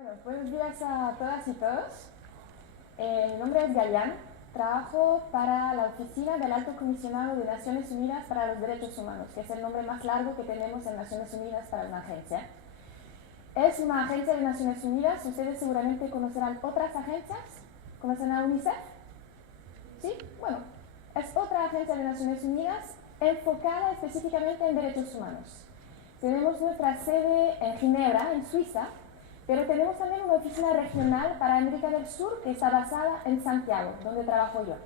Bueno, buenos días a todas y todos. Mi nombre es Galián. Trabajo para la Oficina del Alto Comisionado de Naciones Unidas para los Derechos Humanos, que es el nombre más largo que tenemos en Naciones Unidas para una agencia. Es una agencia de Naciones Unidas. Ustedes seguramente conocerán otras agencias. ¿Conocen a UNICEF? ¿Sí? Bueno, es otra agencia de Naciones Unidas enfocada específicamente en derechos humanos. Tenemos nuestra sede en Ginebra, en Suiza, pero tenemos también una oficina regional para América del Sur que está basada en Santiago, donde trabajo yo.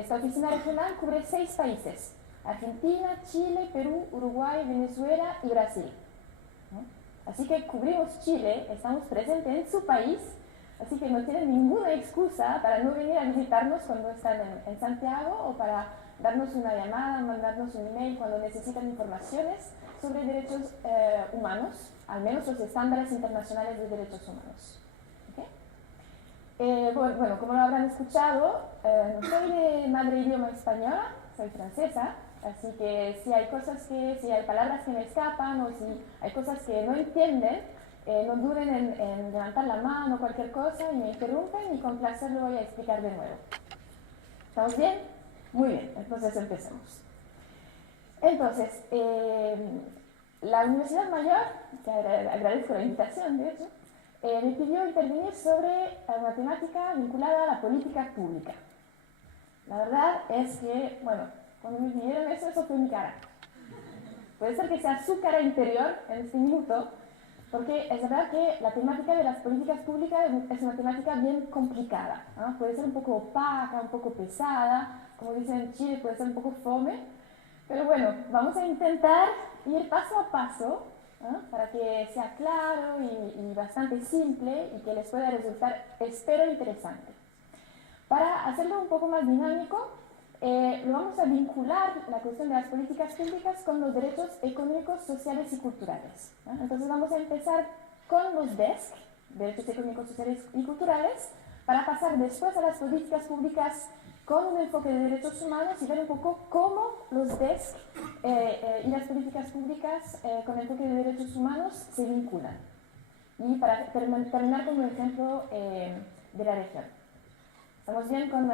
Esta oficina regional cubre 6 países: Argentina, Chile, Perú, Uruguay, Venezuela y Brasil. Así que cubrimos Chile, estamos presentes en su país, así que no tienen ninguna excusa para no venir a visitarnos cuando están en Santiago o para darnos una llamada, mandarnos un email cuando necesitan informaciones sobre derechos humanos, al menos los estándares internacionales de derechos humanos. ¿Okay? Bueno, como lo habrán escuchado, no soy de madre idioma española, soy francesa, así que si hay palabras que me escapan o si hay cosas que no entienden, no duden en levantar la mano o cualquier cosa y me interrumpen y con placer lo voy a explicar de nuevo. ¿Estamos bien? Muy bien, entonces empecemos. Entonces, la Universidad Mayor, que agradezco la invitación de hecho, me pidió intervenir sobre una temática vinculada a la política pública. La verdad es que, bueno, cuando me pidieron eso fue mi cara. Puede ser que sea su cara interior en este minuto, porque es verdad que la temática de las políticas públicas es una temática bien complicada, ¿no? Puede ser un poco opaca, un poco pesada, como dicen en Chile, puede ser un poco fome, pero bueno, vamos a intentar ir paso a paso, ¿no? Para que sea claro y bastante simple y que les pueda resultar, espero, interesante. Para hacerlo un poco más dinámico, lo vamos a vincular la cuestión de las políticas públicas con los derechos económicos, sociales y culturales, ¿no? Entonces vamos a empezar con los DESC, derechos económicos, sociales y culturales, para pasar después a las políticas públicas con un enfoque de derechos humanos y ver un poco cómo los DESC y las políticas públicas con enfoque de derechos humanos se vinculan. Y para terminar con un ejemplo de la región. ¿Estamos bien con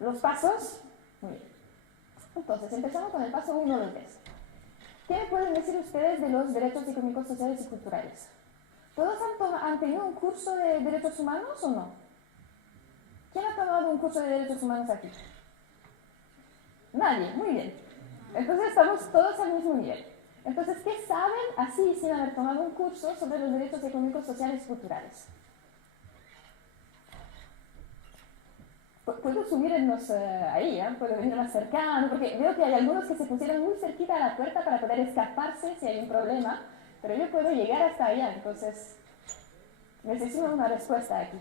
los pasos? Muy bien. Entonces, empezamos con el paso 1 del test. ¿Qué me pueden decir ustedes de los derechos económicos, sociales y culturales? ¿Todos han tenido un curso de derechos humanos o no? ¿Quién ha tomado un curso de derechos humanos aquí? Nadie, muy bien. Entonces estamos todos al mismo nivel. Entonces, ¿qué saben así sin haber tomado un curso sobre los derechos económicos, sociales y culturales? Puedo subirnos ahí, puedo venir más cercano, porque veo que hay algunos que se pusieron muy cerquita a la puerta para poder escaparse si hay un problema, pero yo puedo llegar hasta allá, entonces necesito una respuesta aquí.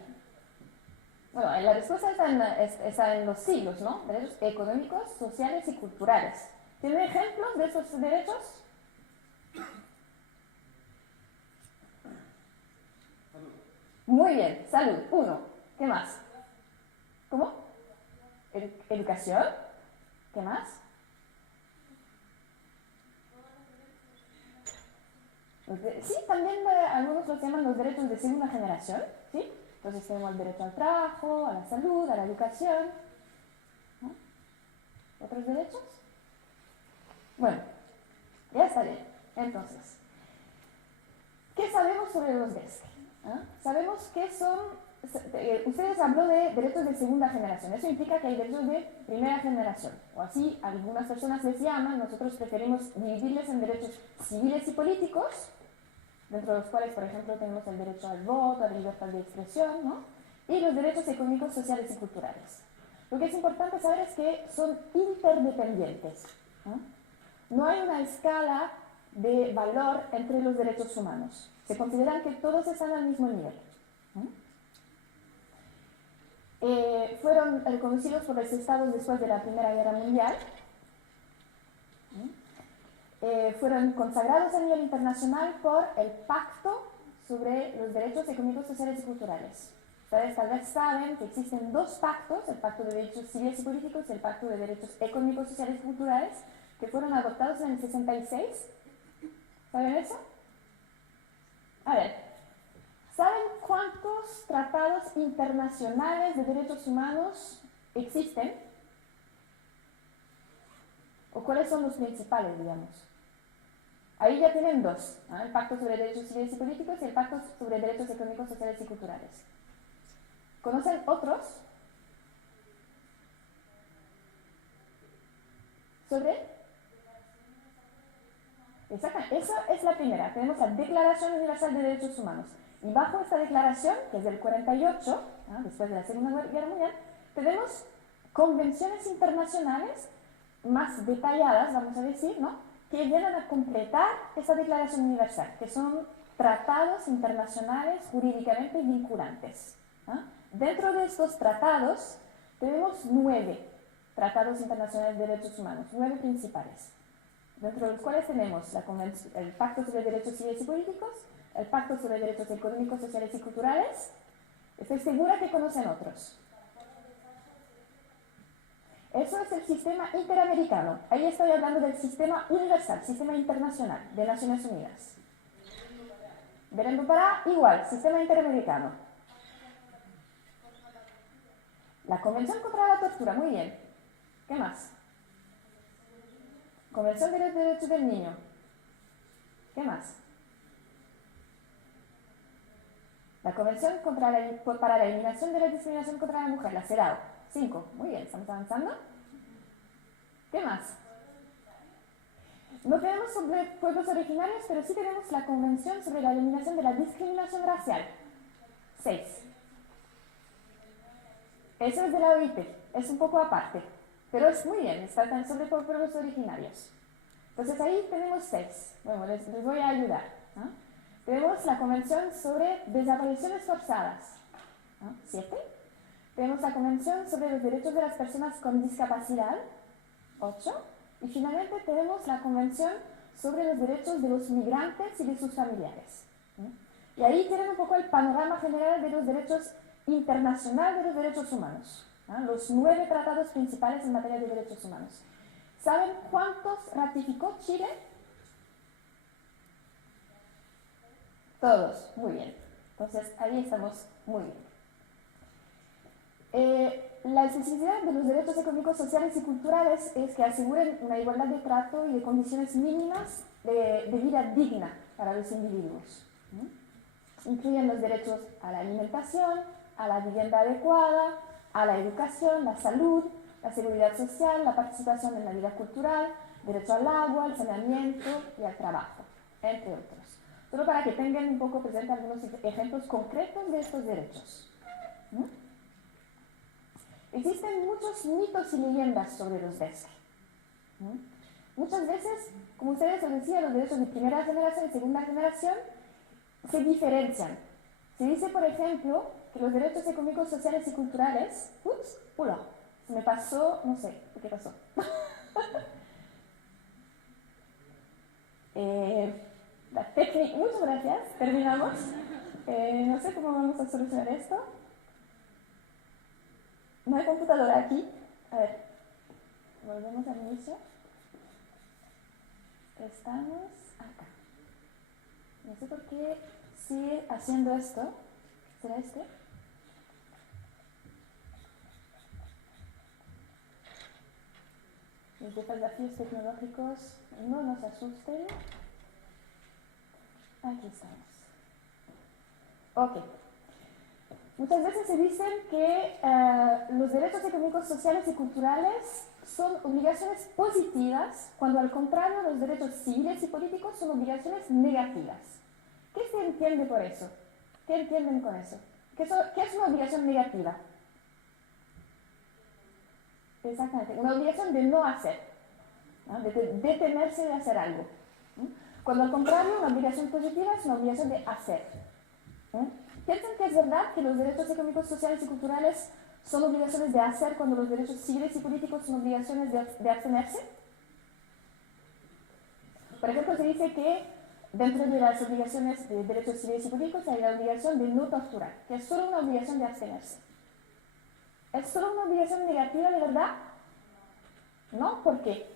Bueno, la respuesta está en los siglos, ¿no? Derechos económicos, sociales y culturales. ¿Tienen ejemplos de esos derechos? Salud. Muy bien, salud. 1. ¿Qué más? ¿Cómo? ¿Educación? ¿Qué más? Sí, también algunos los llaman los derechos de segunda generación, ¿sí? Entonces tenemos el derecho al trabajo, a la salud, a la educación, ¿no? ¿Otros derechos? Bueno, ya está bien. Entonces, ¿qué sabemos sobre los DESC? Sabemos que son... Ustedes habló de derechos de segunda generación. Eso implica que hay derechos de primera generación. O así algunas personas les llaman. Nosotros preferimos dividirles en derechos civiles y políticos, dentro de los cuales, por ejemplo, tenemos el derecho al voto, a la libertad de expresión, ¿no? Y los derechos económicos, sociales y culturales. Lo que es importante saber es que son interdependientes, ¿no? No hay una escala de valor entre los derechos humanos. Se consideran que todos están al mismo nivel. Fueron reconocidos por los estados después de la Primera Guerra Mundial. Fueron consagrados a nivel internacional por el Pacto sobre los Derechos Económicos, Sociales y Culturales. Ustedes tal vez saben que existen 2 pactos, el Pacto de Derechos Civiles y Políticos y el Pacto de Derechos Económicos, Sociales y Culturales, que fueron adoptados en el 66. ¿Saben eso? A ver, internacionales de derechos humanos existen? ¿O cuáles son los principales, digamos? Ahí ya tienen dos, ¿no? El Pacto sobre Derechos Civiles y Políticos y el Pacto sobre Derechos Económicos, Sociales y Culturales. ¿Conocen otros? ¿Sobre? Exacto, esa es la primera. Tenemos la Declaración Universal de Derechos Humanos. Y bajo esta declaración, que es del 48, ¿no? Después de la Segunda Guerra Mundial, tenemos convenciones internacionales más detalladas, vamos a decir, ¿no? Que vienen a completar esa Declaración Universal, que son tratados internacionales jurídicamente vinculantes, ¿no? Dentro de estos tratados tenemos 9 tratados internacionales de derechos humanos, 9 principales, dentro de los cuales tenemos el Pacto sobre Derechos Civiles y Políticos, el Pacto sobre Derechos Económicos, Sociales y Culturales. Estoy segura que conocen otros. Eso es el sistema interamericano. Ahí estoy hablando del sistema universal, sistema internacional de Naciones Unidas. Belén do Pará, igual, sistema interamericano. La Convención contra la Tortura, muy bien. ¿Qué más? Convención de los Derechos del Niño. ¿Qué más? La Convención para la Eliminación de la Discriminación contra la Mujer, la CEDAW. 5. Muy bien, estamos avanzando. ¿Qué más? No tenemos sobre pueblos originarios, pero sí tenemos la Convención sobre la Eliminación de la Discriminación Racial. 6. Eso es de la OIT, es un poco aparte, pero es muy bien, está sobre pueblos originarios. Entonces ahí tenemos 6. Bueno, les voy a ayudar, ¿no? Tenemos la Convención sobre Desapariciones Forzadas, ¿no? 7. Tenemos la Convención sobre los Derechos de las Personas con Discapacidad, 8. Y finalmente tenemos la Convención sobre los Derechos de los Migrantes y de sus familiares, ¿no? Y ahí tienen un poco el panorama general de los derechos internacionales de los derechos humanos, ¿no? Los 9 tratados principales en materia de derechos humanos. ¿Saben cuántos ratificó Chile? Todos, muy bien. Entonces ahí estamos muy bien. La especificidad de los derechos económicos, sociales y culturales es que aseguren una igualdad de trato y de condiciones mínimas de vida digna para los individuos, ¿no? Incluyen los derechos a la alimentación, a la vivienda adecuada, a la educación, la salud, la seguridad social, la participación en la vida cultural, derecho al agua, al saneamiento y al trabajo, entre otros. Solo para que tengan un poco presente algunos ejemplos concretos de estos derechos, ¿no? Existen muchos mitos y leyendas sobre los DESC, ¿no? Muchas veces, como ustedes les decía, los derechos de primera generación y segunda generación se diferencian. Se dice, por ejemplo, que los derechos económicos, sociales y culturales... Se me pasó, no sé, ¿qué pasó? La técnica, muchas gracias, terminamos. No sé cómo vamos a solucionar esto. No hay computadora aquí. A ver, volvemos al inicio. Estamos acá. No sé por qué sigue haciendo esto. ¿Será este? Los desafíos tecnológicos no nos asusten. Aquí estamos. Ok. Muchas veces se dicen que los derechos económicos, sociales y culturales son obligaciones positivas, cuando al contrario los derechos civiles y políticos son obligaciones negativas. ¿Qué se entiende por eso? ¿Qué entienden con eso? ¿Qué es una obligación negativa? Exactamente, una obligación de no hacer, ¿no? De detenerse de hacer algo, ¿no? Cuando al contrario, una obligación positiva es una obligación de hacer, ¿no? ¿Piensan que es verdad que los derechos económicos, sociales y culturales son obligaciones de hacer cuando los derechos civiles y políticos son obligaciones de abstenerse? Por ejemplo, se dice que dentro de las obligaciones de derechos civiles y políticos hay la obligación de no torturar, que es solo una obligación de abstenerse. ¿Es solo una obligación negativa de verdad? ¿No? ¿Por qué?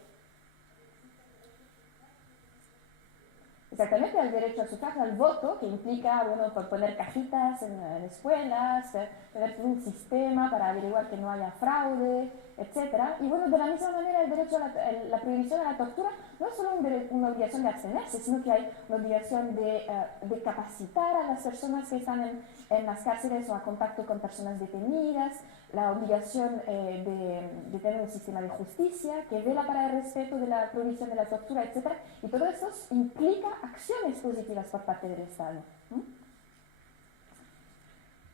exactamente al derecho al sufragio, al voto, que implica, bueno, poner cajitas en escuelas, tener todo un sistema para averiguar que no haya fraude, etc. Y bueno, de la misma manera el derecho a la prohibición a la tortura no es solo una obligación de abstenerse, sino que hay una obligación de capacitar a las personas que están en las cárceles o a contacto con personas detenidas, la obligación de tener un sistema de justicia que vela para el respeto de la prohibición de la tortura, etc. Y todo esto implica acciones positivas por parte del Estado.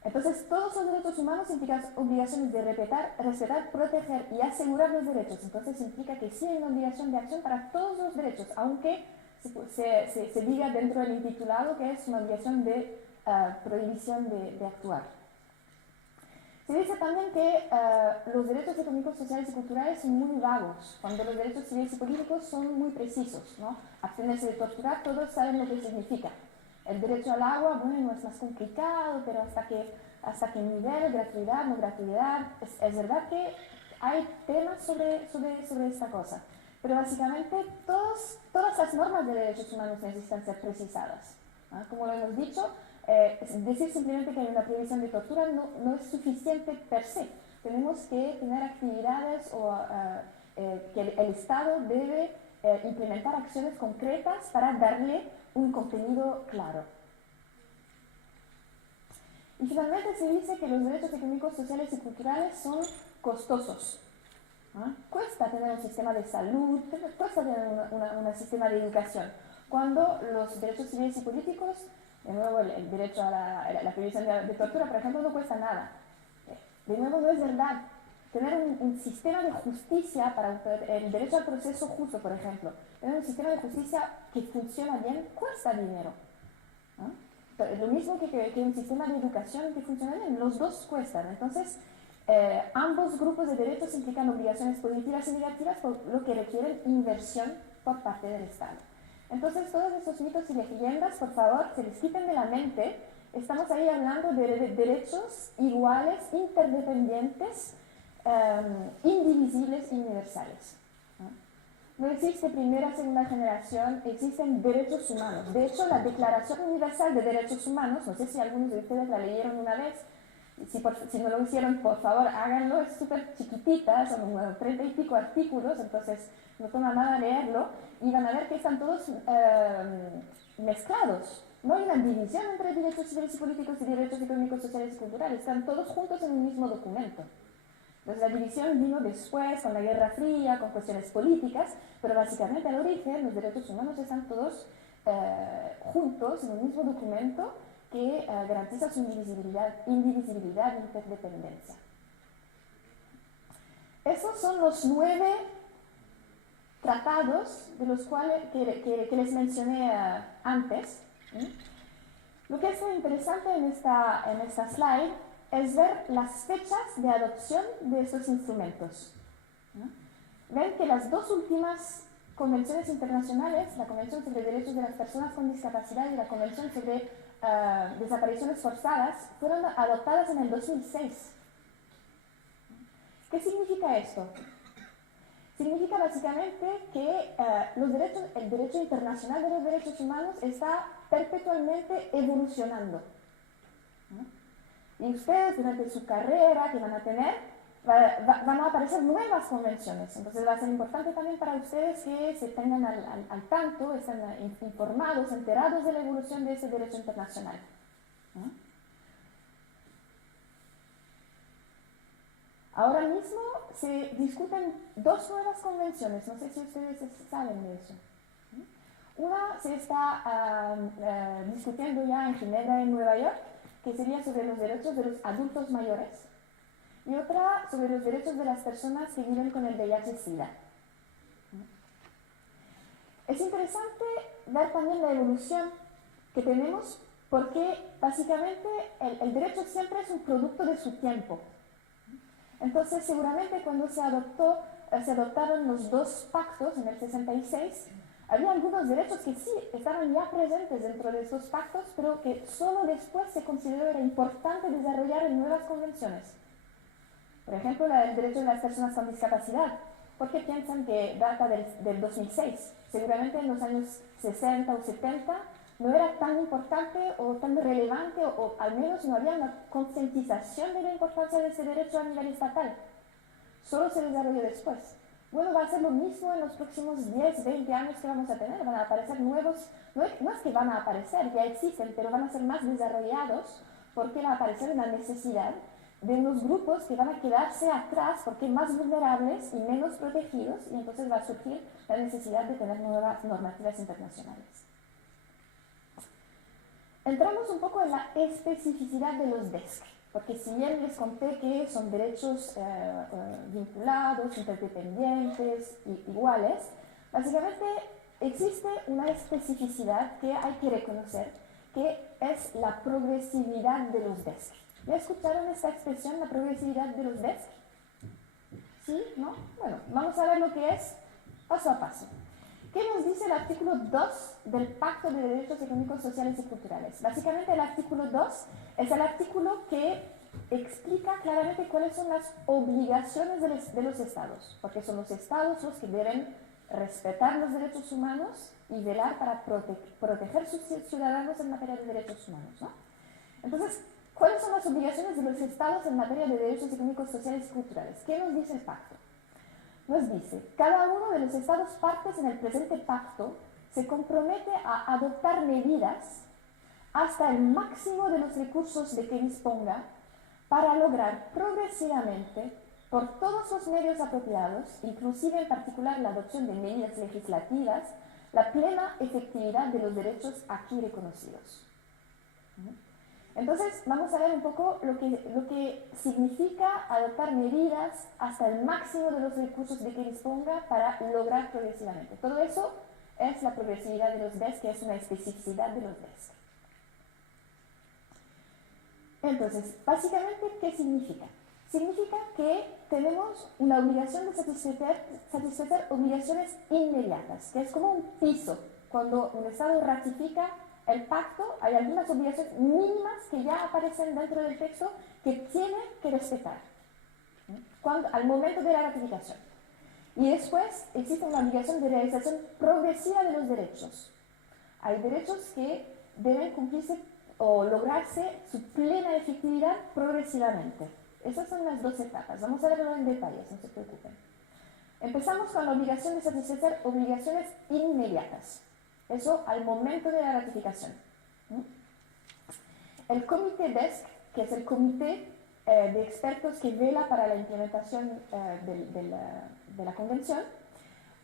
Entonces, todos los derechos humanos implican obligaciones de respetar, proteger y asegurar los derechos. Entonces, implica que sí hay una obligación de acción para todos los derechos, aunque se diga dentro del intitulado que es una obligación de prohibición de actuar. Se dice también que los derechos económicos, sociales y culturales son muy vagos, cuando los derechos civiles y políticos son muy precisos, ¿no? Abstenerse de torturar, todos saben lo que significa. El derecho al agua, bueno, es más complicado, pero hasta qué nivel, gratuidad, no gratuidad. Es verdad que hay temas sobre esta cosa, pero básicamente todas las normas de derechos humanos necesitan ser precisadas, ¿no? Como lo hemos dicho, decir simplemente que hay una prohibición de tortura no es suficiente per se. Tenemos que tener actividades que el Estado debe implementar acciones concretas para darle un contenido claro. Y finalmente se dice que los derechos económicos, sociales y culturales son costosos. Cuesta tener un sistema de salud, cuesta tener un sistema de educación, cuando los derechos civiles y políticos, de nuevo el derecho a la prohibición de tortura, por ejemplo, no cuesta nada. De nuevo, no es verdad. Tener un sistema de justicia para el derecho al proceso justo, por ejemplo, tener un sistema de justicia que funciona bien, cuesta dinero, ¿no? Lo mismo que un sistema de educación que funciona bien, los dos cuestan. Entonces, ambos grupos de derechos implican obligaciones positivas y negativas, por lo que requieren inversión por parte del Estado. Entonces, todos esos mitos y leyendas, por favor, se les quiten de la mente. Estamos ahí hablando de derechos iguales, interdependientes, indivisibles e universales. No existe primera o segunda generación, existen derechos humanos. De hecho, la Declaración Universal de Derechos Humanos, no sé si algunos de ustedes la leyeron una vez, si no lo hicieron, por favor, háganlo, es súper chiquitita, son unos 30 y pico artículos, entonces no toma nada leerlo, y van a ver que están todos mezclados. No hay una división entre derechos civiles y políticos y derechos económicos, sociales y culturales, están todos juntos en un mismo documento. Entonces la división vino después, con la Guerra Fría, con cuestiones políticas, pero básicamente al origen los derechos humanos están todos juntos en un mismo documento que garantiza su indivisibilidad e interdependencia. Esos son los 9 tratados de los cuales que les mencioné antes. Lo que es interesante en esta slide es ver las fechas de adopción de estos instrumentos. Ven que las dos últimas convenciones internacionales, la Convención sobre Derechos de las Personas con Discapacidad y la Convención sobre Desapariciones Forzadas, fueron adoptadas en el 2006. ¿Qué significa esto? Significa básicamente que el derecho internacional de los derechos humanos está perpetualmente evolucionando. Y ustedes, durante su carrera que van a tener, van a aparecer nuevas convenciones. Entonces va a ser importante también para ustedes que se tengan al tanto, estén informados, enterados de la evolución de ese derecho internacional. Ahora mismo se discuten 2 nuevas convenciones, no sé si ustedes saben de eso. Una se está discutiendo ya en Ginebra, en Nueva York, que sería sobre los derechos de los adultos mayores, y otra sobre los derechos de las personas que viven con el VIH-Sida. Es interesante ver también la evolución que tenemos, porque básicamente el derecho siempre es un producto de su tiempo. Entonces, seguramente cuando se adoptaron los 2 pactos en el 66, había algunos derechos que sí estaban ya presentes dentro de esos pactos, pero que solo después se consideró era importante desarrollar en nuevas convenciones. Por ejemplo, el derecho de las personas con discapacidad. ¿Por qué piensan que data del 2006? seguramente en los años 60 o 70 no era tan importante o tan relevante, o al menos no había una concientización de la importancia de ese derecho a nivel estatal. Solo se desarrolló después. Bueno, va a ser lo mismo en los próximos 10, 20 años que vamos a tener. Van a aparecer nuevos, no es que van a aparecer, ya existen, pero van a ser más desarrollados porque va a aparecer una necesidad de unos grupos que van a quedarse atrás porque más vulnerables y menos protegidos, y entonces va a surgir la necesidad de tener nuevas normativas internacionales. Entramos un poco en la especificidad de los DESC, porque si bien les conté que son derechos vinculados, interdependientes y iguales, básicamente existe una especificidad que hay que reconocer, que es la progresividad de los DESC. ¿Ya escucharon esta expresión, la progresividad de los DESC? ¿Sí? ¿No? Bueno, vamos a ver lo que es paso a paso. ¿Qué nos dice el artículo 2 del Pacto de Derechos Económicos, Sociales y Culturales? Básicamente el artículo 2 es el artículo que explica claramente cuáles son las obligaciones de los estados, porque son los estados los que deben respetar los derechos humanos y velar para proteger sus ciudadanos en materia de derechos humanos, ¿no? Entonces, ¿cuáles son las obligaciones de los estados en materia de derechos económicos, sociales y culturales? ¿Qué nos dice el pacto? Nos dice, cada uno de los estados partes en el presente pacto se compromete a adoptar medidas hasta el máximo de los recursos de que disponga para lograr progresivamente, por todos los medios apropiados, inclusive en particular la adopción de medidas legislativas, la plena efectividad de los derechos aquí reconocidos. Entonces, vamos a ver un poco lo que significa adoptar medidas hasta el máximo de los recursos de que disponga para lograr progresivamente. Todo eso es la progresividad de los DESC, que es una especificidad de los DESC. Entonces, básicamente, ¿qué significa? Significa que tenemos una obligación de satisfacer obligaciones inmediatas, que es como un piso. Cuando un Estado ratifica el pacto, hay algunas obligaciones mínimas que ya aparecen dentro del texto que tiene que respetar al momento de la ratificación. Y después existe una obligación de realización progresiva de los derechos. Hay derechos que deben cumplirse o lograrse su plena efectividad progresivamente. Esas son las dos etapas. Vamos a verlo en detalles, no se preocupen. Empezamos con la obligación de satisfacer obligaciones inmediatas. Eso al momento de la ratificación. El comité DESC, que es el comité de expertos que vela para la implementación de la convención,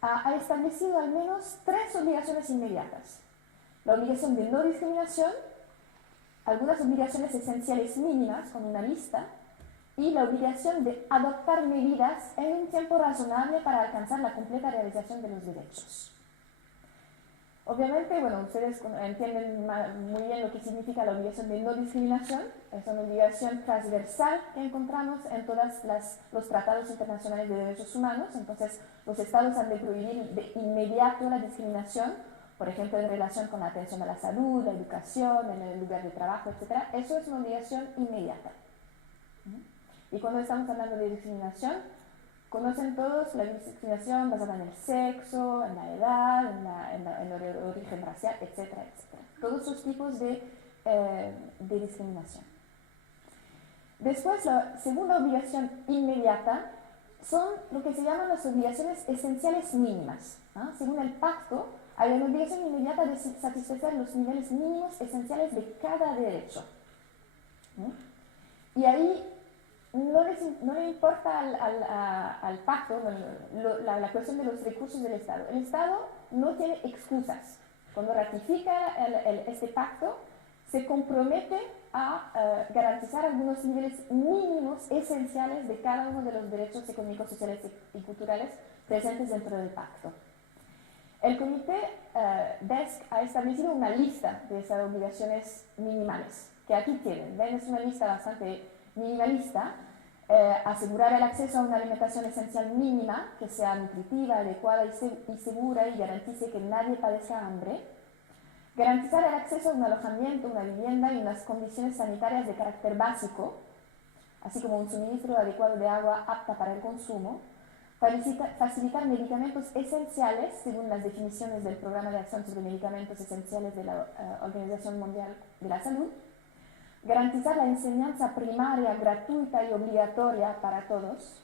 ha establecido al menos 3 obligaciones inmediatas. La obligación de no discriminación, algunas obligaciones esenciales mínimas con una lista, y la obligación de adoptar medidas en un tiempo razonable para alcanzar la completa realización de los derechos. Obviamente, bueno, ustedes entienden muy bien lo que significa la obligación de no discriminación. Es una obligación transversal que encontramos en todos los tratados internacionales de derechos humanos. Entonces, los estados han de prohibir de inmediato la discriminación, por ejemplo, en relación con la atención a la salud, la educación, en el lugar de trabajo, etc. Eso es una obligación inmediata. Y cuando estamos hablando de discriminación, conocen todos la discriminación basada en el sexo, en la edad, en el origen racial, etcétera, etcétera. Todos esos tipos de discriminación. Después, la segunda obligación inmediata son lo que se llaman las obligaciones esenciales mínimas, ¿no? Según el pacto, hay una obligación inmediata de satisfacer los niveles mínimos esenciales de cada derecho. Y ahí no le importa al pacto la cuestión de los recursos del Estado. El Estado no tiene excusas. Cuando ratifica este pacto, se compromete a garantizar algunos niveles mínimos esenciales de cada uno de los derechos económicos, sociales y culturales presentes dentro del pacto. El comité DESC ha establecido una lista de esas obligaciones minimales, que aquí tienen. ¿Ven? Es una lista bastante minimalista. Asegurar el acceso a una alimentación esencial mínima, que sea nutritiva, adecuada y segura y garantice que nadie padezca hambre. Garantizar el acceso a un alojamiento, una vivienda y unas condiciones sanitarias de carácter básico, así como un suministro adecuado de agua apta para el consumo. facilitar medicamentos esenciales, según las definiciones del Programa de Acción sobre Medicamentos Esenciales de la Organización Mundial de la Salud, garantizar la enseñanza primaria gratuita y obligatoria para todos,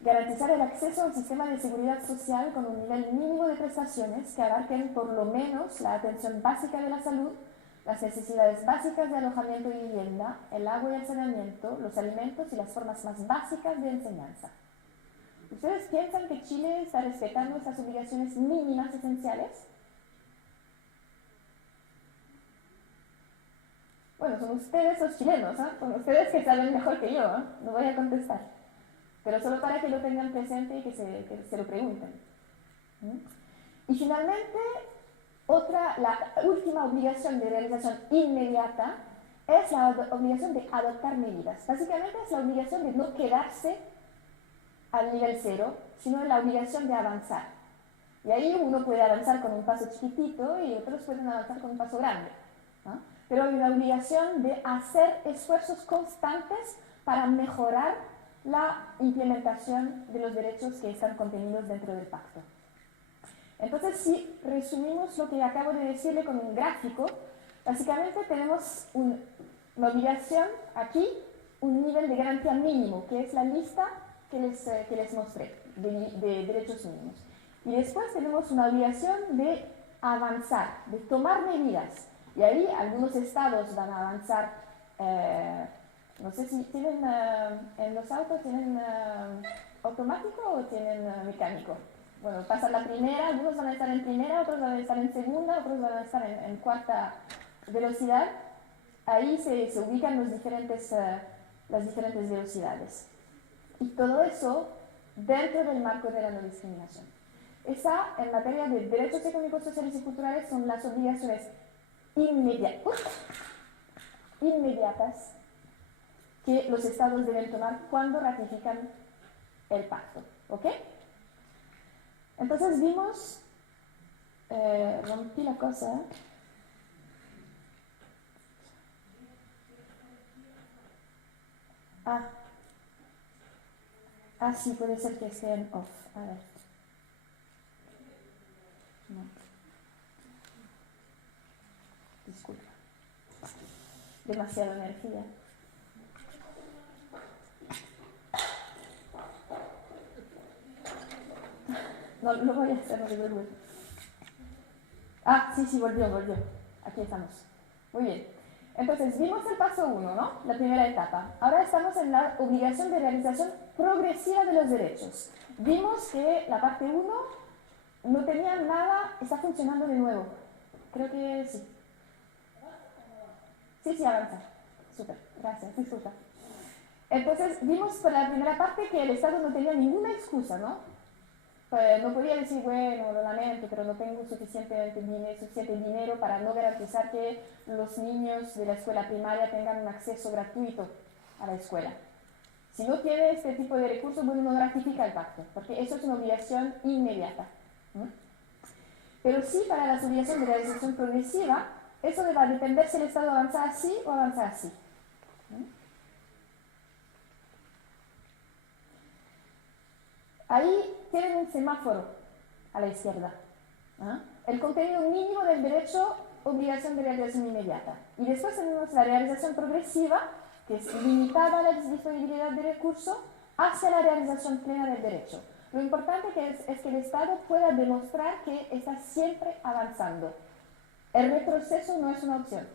garantizar el acceso a un sistema de seguridad social con un nivel mínimo de prestaciones que abarquen por lo menos la atención básica de la salud, las necesidades básicas de alojamiento y vivienda, el agua y el saneamiento, los alimentos y las formas más básicas de enseñanza. ¿Ustedes piensan que Chile está respetando estas obligaciones mínimas esenciales? Bueno, son ustedes los chilenos, ¿eh? Son ustedes que saben mejor que yo, ¿eh? No voy a contestar. Pero solo para que lo tengan presente y que se lo pregunten. Y finalmente, la última obligación de realización inmediata es la obligación de adoptar medidas. Básicamente es la obligación de no quedarse al nivel cero, sino la obligación de avanzar. Y ahí uno puede avanzar con un paso chiquitito y otros pueden avanzar con un paso grande, ¿no? Pero hay una obligación de hacer esfuerzos constantes para mejorar la implementación de los derechos que están contenidos dentro del pacto. Entonces, si resumimos lo que acabo de decirle con un gráfico, básicamente tenemos una obligación aquí, un nivel de garantía mínimo, que es la lista que les mostré, de derechos mínimos. Y después tenemos una obligación de avanzar, de tomar medidas. Y ahí algunos estados van a avanzar, no sé si tienen, en los autos tienen automático o tienen mecánico. Bueno, pasan la primera, algunos van a estar en primera, otros van a estar en segunda, otros van a estar en cuarta velocidad. Ahí se ubican las diferentes velocidades. Y todo eso dentro del marco de la no discriminación. Esa, en materia de derechos económicos, sociales y culturales, son las obligaciones inmediatas que los estados deben tomar cuando ratifican el pacto. ¿Ok? Entonces vimos, rompí la cosa. Sí, puede ser que esté en off. A ver. No. Disculpa. Demasiada energía. No, lo voy a hacer, no lo vuelvo. Sí, volvió. Aquí estamos. Muy bien. Entonces, vimos el paso 1, ¿no? La primera etapa. Ahora estamos en la obligación de realización progresiva de los derechos. Vimos que la parte 1 no tenía nada, está funcionando de nuevo. Creo que sí. Sí, avanza. Súper, gracias, disfruta. Entonces, vimos por la primera parte que el Estado no tenía ninguna excusa, ¿no? Pues no podía decir, bueno, lo lamento, pero no tengo suficiente dinero para no garantizar que los niños de la escuela primaria tengan un acceso gratuito a la escuela. Si no tiene este tipo de recursos, bueno, no ratifica el pacto, porque eso es una obligación inmediata. Pero sí, para las obligaciones de realización progresiva, eso va a depender si el Estado avanza así o avanza así. Ahí tienen un semáforo a la izquierda. El contenido mínimo del derecho, obligación de realización inmediata. Y después tenemos la realización progresiva, que es limitada a la disponibilidad de recursos, hacia la realización plena del derecho. Lo importante es que el Estado pueda demostrar que está siempre avanzando. El retroceso no es una opción.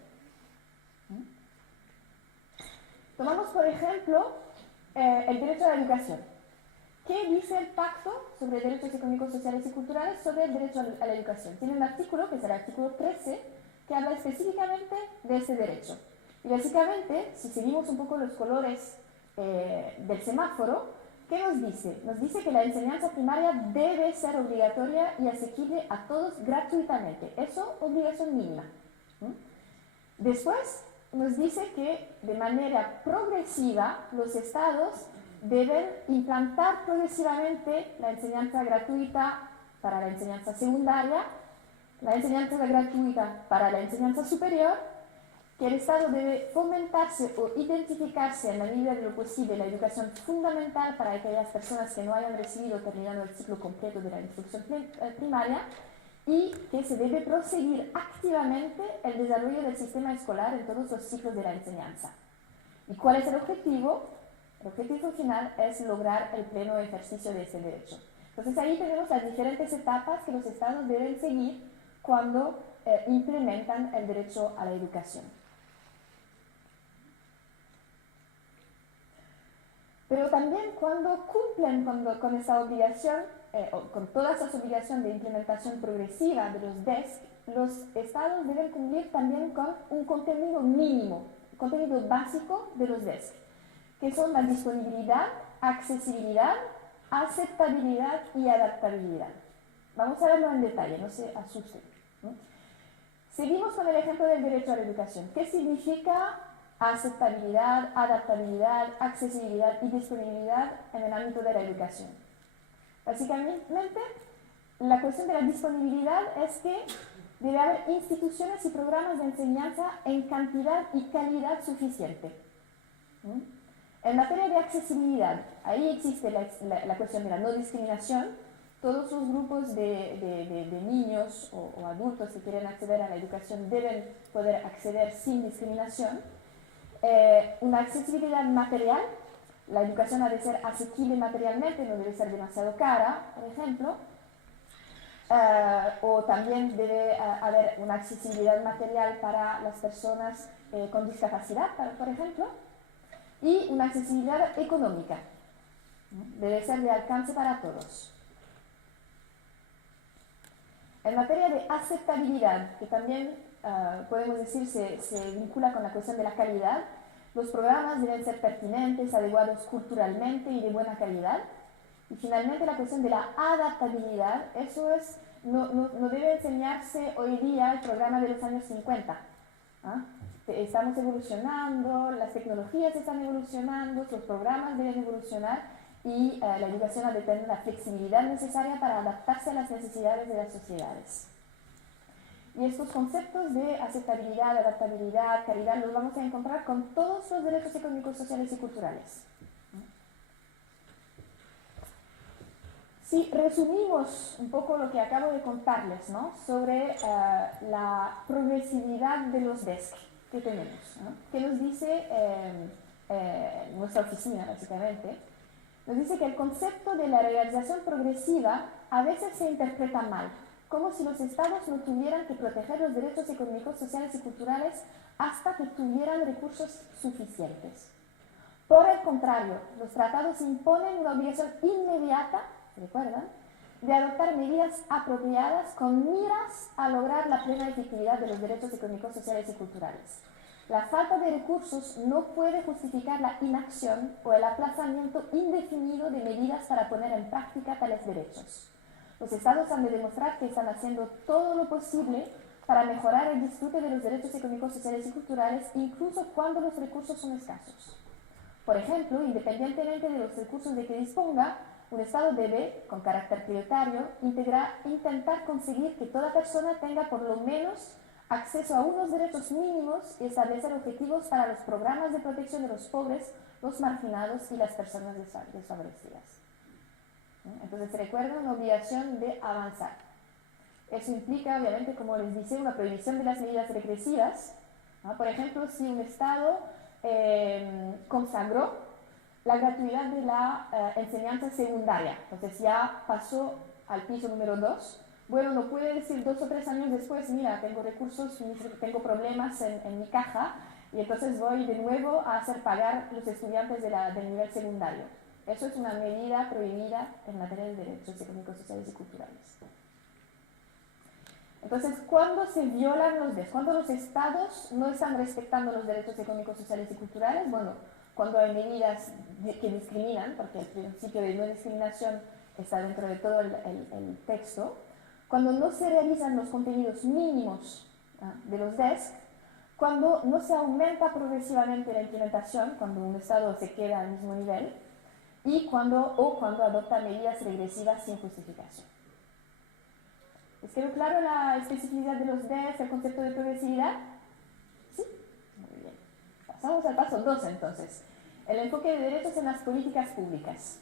Tomamos, por ejemplo, el derecho a la educación. ¿Qué dice el Pacto sobre Derechos Económicos, Sociales y Culturales sobre el derecho a la educación? Tiene un artículo, que es el artículo 13, que habla específicamente de ese derecho. Y básicamente, si seguimos un poco los colores del semáforo, ¿qué nos dice? Nos dice que la enseñanza primaria debe ser obligatoria y asequible a todos gratuitamente. Eso, obligación mínima. Después, nos dice que de manera progresiva los estados deben implantar progresivamente la enseñanza gratuita para la enseñanza secundaria, la enseñanza gratuita para la enseñanza superior que el Estado debe fomentarse o identificarse en la medida de lo posible la educación fundamental para aquellas personas que no hayan recibido terminando el ciclo completo de la instrucción primaria, y que se debe proseguir activamente el desarrollo del sistema escolar en todos los ciclos de la enseñanza. ¿Y cuál es el objetivo? El objetivo final es lograr el pleno ejercicio de ese derecho. Entonces ahí tenemos las diferentes etapas que los estados deben seguir cuando implementan el derecho a la educación. Pero también cuando cumplen con esa obligación, o con todas esas obligaciones de implementación progresiva de los DESC, los estados deben cumplir también con un contenido mínimo, contenido básico de los DESC, que son la disponibilidad, accesibilidad, aceptabilidad y adaptabilidad. Vamos a verlo en detalle, no se asusten, ¿no? Seguimos con el ejemplo del derecho a la educación. ¿Qué significa aceptabilidad, adaptabilidad, accesibilidad y disponibilidad en el ámbito de la educación? Básicamente, la cuestión de la disponibilidad es que debe haber instituciones y programas de enseñanza en cantidad y calidad suficiente. En materia de accesibilidad, ahí existe la cuestión de la no discriminación. Todos los grupos de niños o adultos que quieren acceder a la educación deben poder acceder sin discriminación. Una accesibilidad material, la educación ha de ser asequible materialmente, no debe ser demasiado cara, por ejemplo, o también debe haber una accesibilidad material para las personas con discapacidad, por ejemplo, y una accesibilidad económica, debe ser de alcance para todos. En materia de aceptabilidad, que también podemos decir se vincula con la cuestión de la calidad, los programas deben ser pertinentes, adecuados culturalmente y de buena calidad. Y finalmente la cuestión de la adaptabilidad, eso es, no debe enseñarse hoy día el programa de los años 50. Estamos evolucionando, las tecnologías están evolucionando, los programas deben evolucionar y la educación ha de tener la flexibilidad necesaria para adaptarse a las necesidades de las sociedades. Y estos conceptos de aceptabilidad, adaptabilidad, calidad los vamos a encontrar con todos los derechos económicos, sociales y culturales. Si resumimos un poco lo que acabo de contarles, ¿no?, sobre la progresividad de los DESC que tenemos, ¿no?, que nos dice nuestra oficina, básicamente, nos dice que el concepto de la realización progresiva a veces se interpreta mal, como si los estados no tuvieran que proteger los derechos económicos, sociales y culturales hasta que tuvieran recursos suficientes. Por el contrario, los tratados imponen una obligación inmediata, ¿recuerdan?, de adoptar medidas apropiadas con miras a lograr la plena efectividad de los derechos económicos, sociales y culturales. La falta de recursos no puede justificar la inacción o el aplazamiento indefinido de medidas para poner en práctica tales derechos. Los estados han de demostrar que están haciendo todo lo posible para mejorar el disfrute de los derechos económicos, sociales y culturales, incluso cuando los recursos son escasos. Por ejemplo, independientemente de los recursos de que disponga, un Estado debe, con carácter prioritario, intentar conseguir que toda persona tenga por lo menos acceso a unos derechos mínimos y establecer objetivos para los programas de protección de los pobres, los marginados y las personas desfavorecidas. Entonces, recuerden una obligación de avanzar. Eso implica, obviamente, como les dice, una prohibición de las medidas regresivas, ¿no? Por ejemplo, si un Estado consagró la gratuidad de la enseñanza secundaria, entonces ya pasó al piso número 2, bueno, no puede decir 2 o 3 años después, mira, tengo recursos, tengo problemas en mi caja, y entonces voy de nuevo a hacer pagar los estudiantes del nivel secundario. Eso es una medida prohibida en materia de derechos económicos, sociales y culturales. Entonces, ¿cuándo se violan los derechos? ¿Cuándo los estados no están respetando los derechos económicos, sociales y culturales? Bueno, cuando hay medidas que discriminan, porque el principio de no discriminación está dentro de todo el texto. Cuando no se realizan los contenidos mínimos de los DESC, cuando no se aumenta progresivamente la implementación, cuando un Estado se queda al mismo nivel, y cuando adopta medidas regresivas sin justificación. ¿Les quedó claro la especificidad de los DESC, el concepto de progresividad? ¿Sí? Pasamos al paso 2 entonces, el enfoque de derechos en las políticas públicas.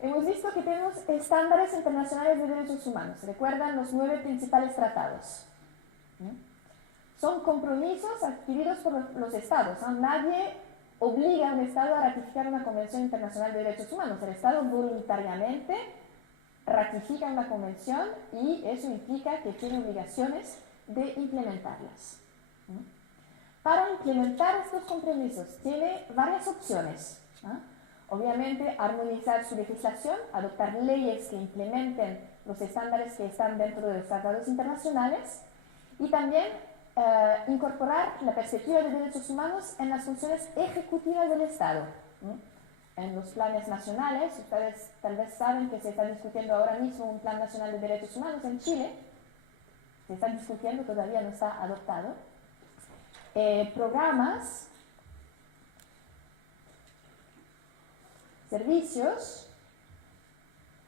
Hemos visto que tenemos estándares internacionales de derechos humanos. ¿Recuerdan los 9 principales tratados? Son compromisos adquiridos por los estados. Nadie obliga a un estado a ratificar una convención internacional de derechos humanos. El estado voluntariamente ratifica una convención y eso implica que tiene obligaciones de implementarlas. Para implementar estos compromisos tiene varias opciones. Obviamente, armonizar su legislación, adoptar leyes que implementen los estándares que están dentro de los tratados internacionales y también incorporar la perspectiva de derechos humanos en las funciones ejecutivas del Estado. En los planes nacionales, ustedes tal vez saben que se está discutiendo ahora mismo un plan nacional de derechos humanos en Chile. Se está discutiendo, todavía no está adoptado. Programas, servicios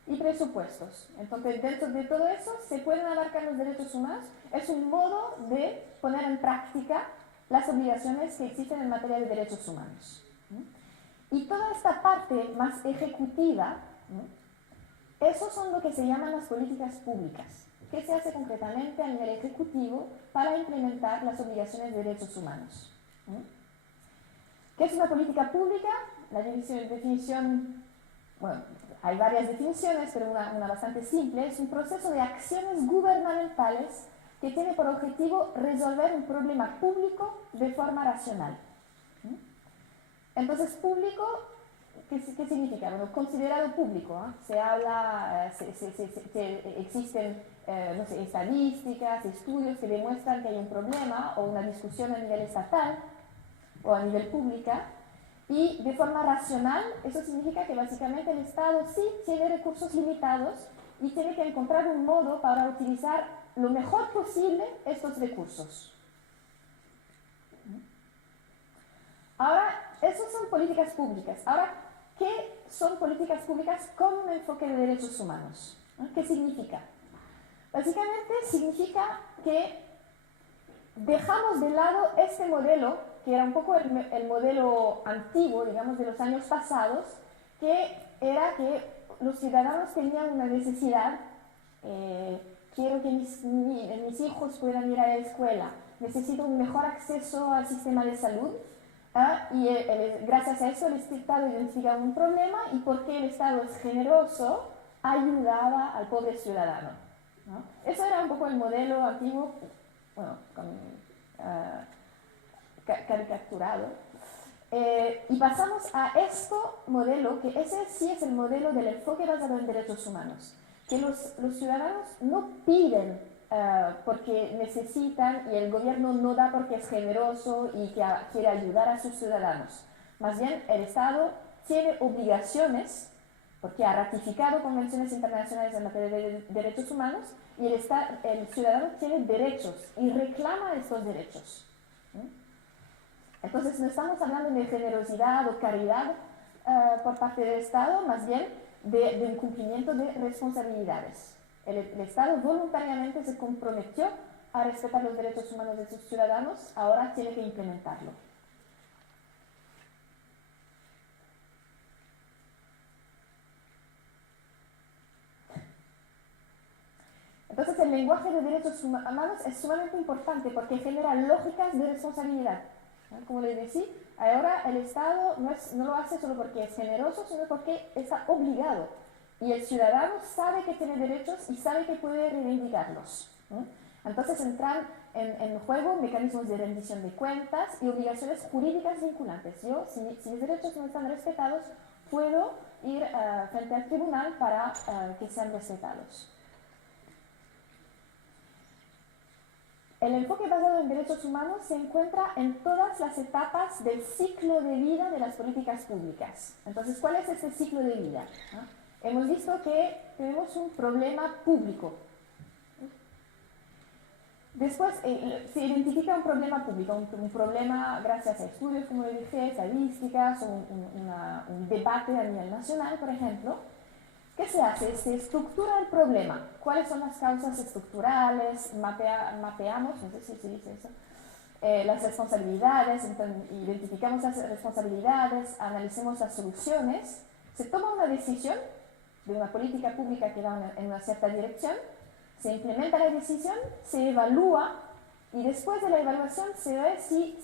y presupuestos. Entonces, dentro de todo eso se pueden abarcar los derechos humanos. Es un modo de poner en práctica las obligaciones que existen en materia de derechos humanos. Y toda esta parte más ejecutiva, esos son lo que se llaman las políticas públicas. ¿Qué se hace concretamente a nivel ejecutivo para implementar las obligaciones de derechos humanos? ¿Qué es una política pública? La definición, bueno, hay varias definiciones, pero una bastante simple, es un proceso de acciones gubernamentales que tiene por objetivo resolver un problema público de forma racional. Entonces, público, ¿qué significa? Bueno, considerado público, ¿eh? Se habla, existen, no sé, estadísticas, estudios que demuestran que hay un problema o una discusión a nivel estatal o a nivel pública. Y de forma racional, eso significa que básicamente el Estado sí tiene recursos limitados y tiene que encontrar un modo para utilizar lo mejor posible estos recursos. Ahora, esas son políticas públicas. Ahora, ¿qué son políticas públicas con un enfoque de derechos humanos? ¿Qué significa? Básicamente significa que dejamos de lado este modelo que era un poco el modelo antiguo, digamos, de los años pasados, que era que los ciudadanos tenían una necesidad, quiero que mis hijos puedan ir a la escuela, necesito un mejor acceso al sistema de salud, y gracias a eso el Estado identificaba un problema y porque el Estado es generoso, ayudaba al pobre ciudadano, ¿no? Eso era un poco el modelo antiguo, bueno, caricaturado, y pasamos a este modelo, que ese sí es el modelo del enfoque basado en derechos humanos, que los ciudadanos no piden porque necesitan y el gobierno no da porque es generoso y que quiere ayudar a sus ciudadanos. Más bien, el Estado tiene obligaciones porque ha ratificado convenciones internacionales en materia de derechos humanos y el ciudadano tiene derechos y reclama estos derechos. Entonces, no estamos hablando de generosidad o caridad por parte del Estado, más bien de un cumplimiento de responsabilidades. El Estado voluntariamente se comprometió a respetar los derechos humanos de sus ciudadanos, ahora tiene que implementarlo. Entonces, el lenguaje de derechos humanos es sumamente importante porque genera lógicas de responsabilidad. Como les decía, ahora el Estado no lo hace solo porque es generoso, sino porque está obligado. Y el ciudadano sabe que tiene derechos y sabe que puede reivindicarlos. Entonces entran en juego mecanismos de rendición de cuentas y obligaciones jurídicas vinculantes. Yo, si mis derechos no están respetados, puedo ir frente al tribunal para que sean respetados. El enfoque basado en derechos humanos se encuentra en todas las etapas del ciclo de vida de las políticas públicas. Entonces, ¿cuál es este ciclo de vida? Hemos visto que tenemos un problema público. Después se identifica un problema público, un problema gracias a estudios, como le dije, estadísticas, un debate a nivel nacional, por ejemplo. ¿Qué se hace? Se estructura el problema. ¿Cuáles son las causas estructurales? Mapeamos, no sé si se dice eso, las responsabilidades, identificamos las responsabilidades, analicemos las soluciones, se toma una decisión de una política pública que va en una cierta dirección, se implementa la decisión, se evalúa y después de la evaluación se ve si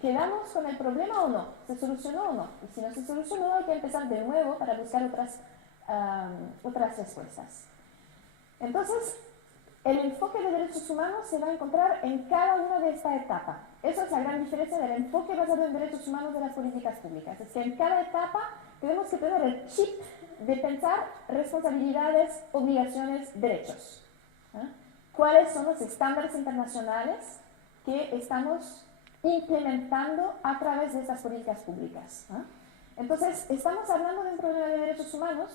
quedamos con el problema o no, se solucionó o no. Y si no se solucionó hay que empezar de nuevo para buscar otras respuestas. Entonces, el enfoque de derechos humanos se va a encontrar en cada una de estas etapas. Esa es la gran diferencia del enfoque basado en derechos humanos de las políticas públicas. Es que en cada etapa tenemos que tener el chip de pensar responsabilidades, obligaciones, derechos. ¿Cuáles son los estándares internacionales que estamos implementando a través de estas políticas públicas? Entonces, estamos hablando de un problema de derechos humanos.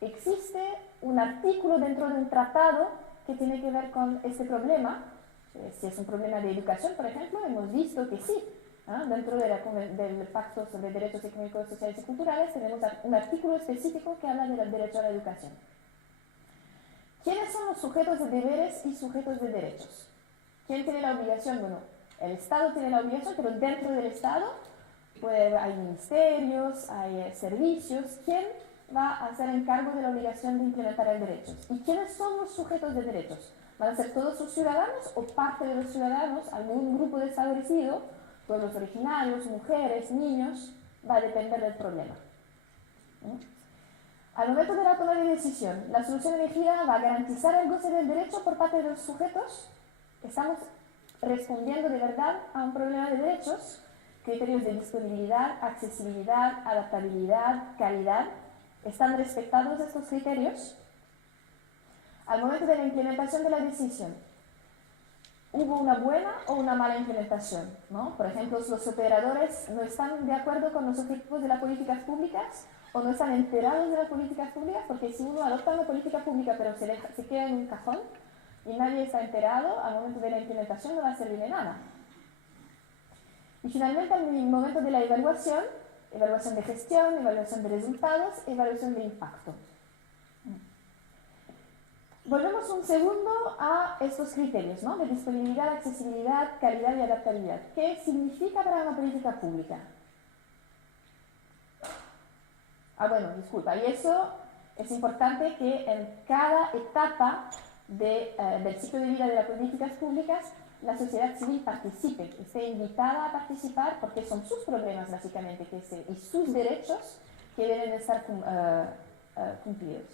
Existe un artículo dentro de un tratado que tiene que ver con este problema. Si es un problema de educación, por ejemplo, hemos visto que sí. Dentro del Pacto sobre Derechos Económicos, Sociales y Culturales tenemos un artículo específico que habla del derecho a la educación. ¿Quiénes son los sujetos de deberes y sujetos de derechos? ¿Quién tiene la obligación? Bueno, el Estado tiene la obligación, pero dentro del Estado hay ministerios, hay servicios. ¿Quién va a hacer encargo de la obligación de implementar el derecho? ¿Y quiénes son los sujetos de derechos? ¿Van a ser todos los ciudadanos o parte de los ciudadanos, algún grupo desfavorecido, pueblos originarios, mujeres, niños? Va a depender del problema. Al momento de la toma de decisión, la solución elegida va a garantizar el goce del derecho por parte de los sujetos. Estamos respondiendo de verdad a un problema de derechos. Criterios de disponibilidad, accesibilidad, adaptabilidad, calidad. ¿Están respetados estos criterios? Al momento de la implementación de la decisión, ¿hubo una buena o una mala implementación? ¿No? Por ejemplo, los operadores no están de acuerdo con los objetivos de las políticas públicas o no están enterados de las políticas públicas, porque si uno adopta una política pública pero se queda en un cajón y nadie está enterado, al momento de la implementación no va a servir de nada. Y finalmente, al momento de la evaluación de gestión, evaluación de resultados, evaluación de impacto. Volvemos un segundo a estos criterios, ¿no? De disponibilidad, accesibilidad, calidad y adaptabilidad. ¿Qué significa para una política pública? Bueno, disculpa. Y eso es importante que en cada etapa del ciclo de vida de las políticas públicas la sociedad civil participe, esté invitada a participar, porque son sus problemas básicamente y sus derechos que deben estar cumplidos.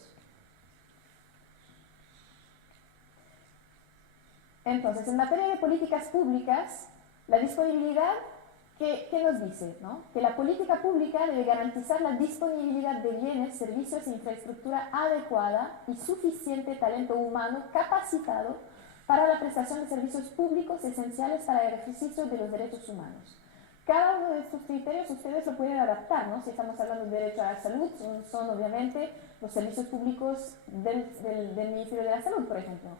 Entonces, en materia de políticas públicas, la disponibilidad, ¿qué nos dice? ¿No? Que la política pública debe garantizar la disponibilidad de bienes, servicios e infraestructura adecuada y suficiente talento humano capacitado para la prestación de servicios públicos esenciales para el ejercicio de los derechos humanos. Cada uno de estos criterios ustedes lo pueden adaptar, ¿no? Si estamos hablando de derecho a la salud, son obviamente los servicios públicos del Ministerio de la Salud, por ejemplo.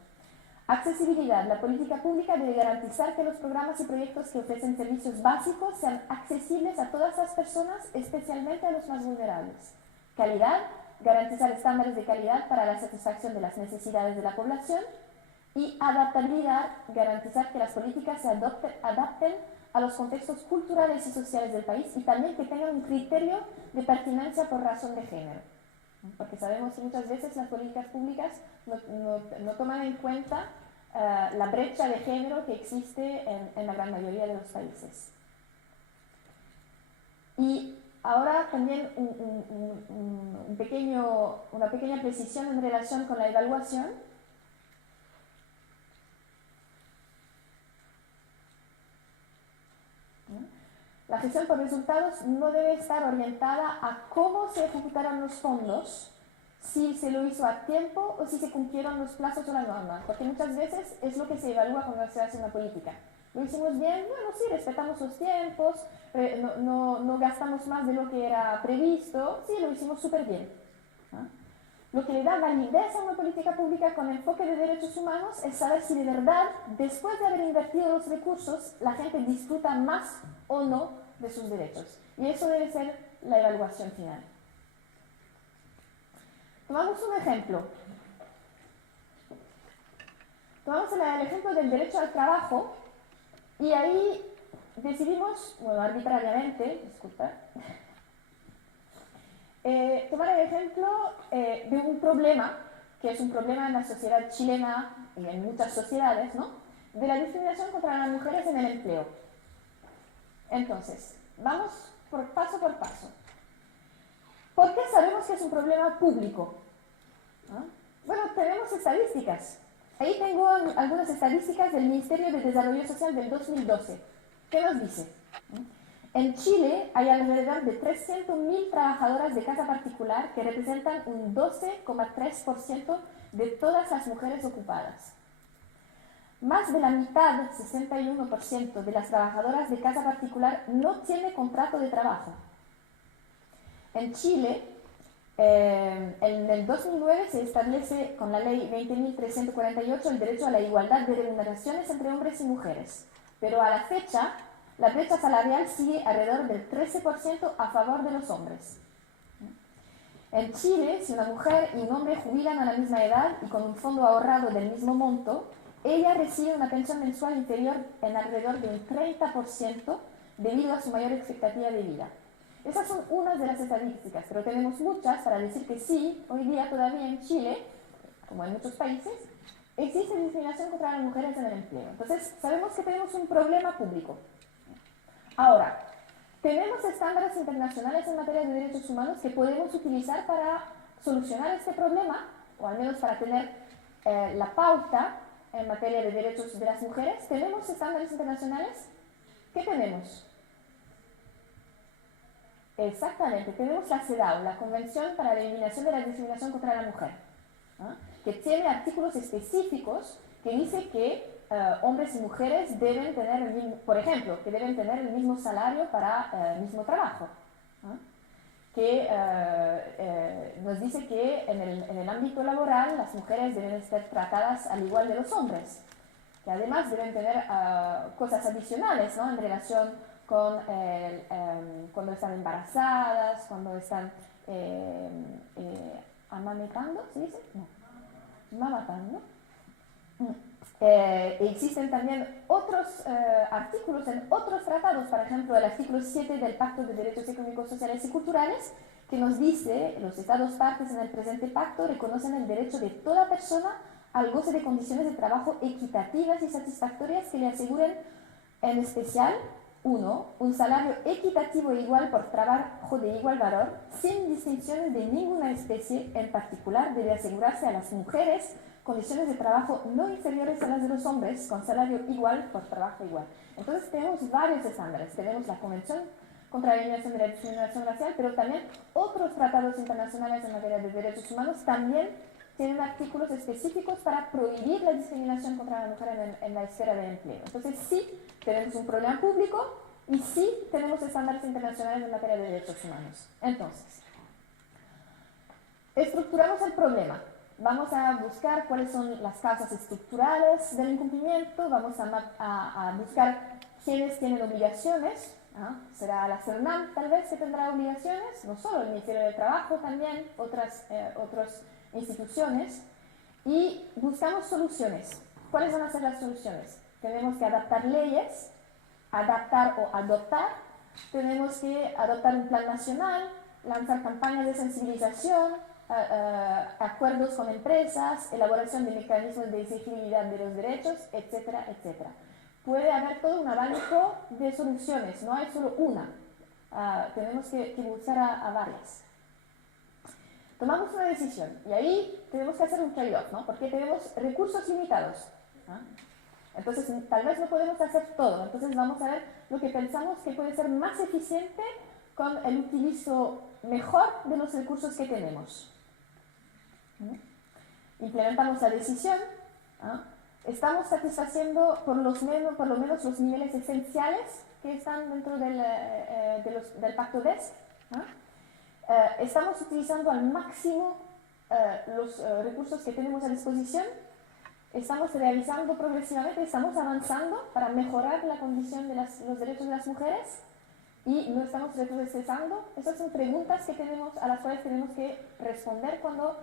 Accesibilidad. La política pública debe garantizar que los programas y proyectos que ofrecen servicios básicos sean accesibles a todas las personas, especialmente a los más vulnerables. Calidad. Garantizar estándares de calidad para la satisfacción de las necesidades de la población. Y adaptabilidad. Garantizar que las políticas se adapten a los contextos culturales y sociales del país y también que tengan un criterio de pertinencia por razón de género. Porque sabemos que muchas veces las políticas públicas no toman en cuenta la brecha de género que existe en la gran mayoría de los países. Y ahora también una pequeña precisión en relación con la evaluación. La gestión por resultados no debe estar orientada a cómo se ejecutarán los fondos, si se lo hizo a tiempo o si se cumplieron los plazos o las normas, porque muchas veces es lo que se evalúa cuando se hace una política. ¿Lo hicimos bien? Bueno, sí, respetamos los tiempos, no gastamos más de lo que era previsto, sí, lo hicimos súper bien. Lo que le da validez a una política pública con enfoque de derechos humanos es saber si de verdad, después de haber invertido los recursos, la gente disfruta más o no de sus derechos. Y eso debe ser la evaluación final. Tomamos un ejemplo. Tomamos el ejemplo del derecho al trabajo. Y ahí decidimos, bueno, arbitrariamente, disculpa, tomar el ejemplo de un problema, que es un problema en la sociedad chilena y en muchas sociedades, ¿no? De la discriminación contra las mujeres en el empleo. Entonces, vamos paso por paso. ¿Por qué sabemos que es un problema público? ¿Ah? Bueno, tenemos estadísticas. Ahí tengo algunas estadísticas del Ministerio de Desarrollo Social del 2012. ¿Qué nos dice? En Chile hay alrededor de 300.000 trabajadoras de casa particular que representan un 12,3% de todas las mujeres ocupadas. Más de la mitad, 61%, de las trabajadoras de casa particular no tiene contrato de trabajo. En Chile, en el 2009 se establece con la ley 20.348 el derecho a la igualdad de remuneraciones entre hombres y mujeres, pero a la fecha la brecha salarial sigue alrededor del 13% a favor de los hombres. En Chile, si una mujer y un hombre jubilan a la misma edad y con un fondo ahorrado del mismo monto, ella recibe una pensión mensual inferior en alrededor de un 30% debido a su mayor expectativa de vida. Esas son unas de las estadísticas, pero tenemos muchas para decir que sí, hoy día todavía en Chile, como en muchos países, existe discriminación contra las mujeres en el empleo. Entonces, sabemos que tenemos un problema público. Ahora, tenemos estándares internacionales en materia de derechos humanos que podemos utilizar para solucionar este problema, o al menos para tener la pauta en materia de derechos de las mujeres. ¿Tenemos estándares internacionales? ¿Qué tenemos? Exactamente, tenemos la CEDAW, la Convención para la Eliminación de la Discriminación contra la Mujer, ¿no? Que tiene artículos específicos que dice que hombres y mujeres deben tener, por ejemplo, que deben tener el mismo salario para el mismo trabajo, ¿no? Que nos dice que en el ámbito laboral las mujeres deben ser tratadas al igual de los hombres, que además deben tener cosas adicionales, ¿no? En relación con cuando están embarazadas, cuando están amamantando, ¿se dice? No, mamantando. Existen también otros artículos en otros tratados, por ejemplo el artículo 7 del Pacto de Derechos Económicos, Sociales y Culturales, que nos dice, los Estados partes en el presente pacto reconocen el derecho de toda persona al goce de condiciones de trabajo equitativas y satisfactorias que le aseguren en especial: 1. Un salario equitativo e igual por trabajo de igual valor, sin distinciones de ninguna especie. En particular, debe asegurarse a las mujeres condiciones de trabajo no inferiores a las de los hombres, con salario igual por trabajo igual. Entonces tenemos varios estándares. Tenemos la Convención contra la Eliminación de la Discriminación Racial, pero también otros tratados internacionales en materia de derechos humanos también tienen artículos específicos para prohibir la discriminación contra la mujer en la esfera del empleo. Entonces sí, tenemos un problema público y sí tenemos estándares internacionales en materia de derechos humanos. Entonces, estructuramos el problema. Vamos a buscar cuáles son las causas estructurales del incumplimiento, vamos a buscar quiénes tienen obligaciones. Será la CERNAM tal vez que tendrá obligaciones, no solo el Ministerio de Trabajo, también otras instituciones, y buscamos soluciones. ¿Cuáles van a ser las soluciones? Tenemos que adaptar leyes, adaptar o adoptar, tenemos que adoptar un plan nacional, lanzar campañas de sensibilización, acuerdos con empresas, elaboración de mecanismos de exigibilidad de los derechos, etcétera, etcétera. Puede haber todo un abanico de soluciones, no hay solo una. Tenemos que buscar a varias. Tomamos una decisión y ahí tenemos que hacer un trade-off, ¿no? Porque tenemos recursos limitados. Entonces, tal vez no podemos hacer todo. Entonces, vamos a ver lo que pensamos que puede ser más eficiente con el utilizo mejor de los recursos que tenemos. Implementamos la decisión. Estamos satisfaciendo por lo menos los niveles esenciales que están dentro del Pacto DESC. Estamos utilizando al máximo los recursos que tenemos a disposición. Estamos realizando progresivamente, estamos avanzando para mejorar la condición de los derechos de las mujeres y no estamos retrocesando. Esas son preguntas que tenemos, a las cuales tenemos que responder cuando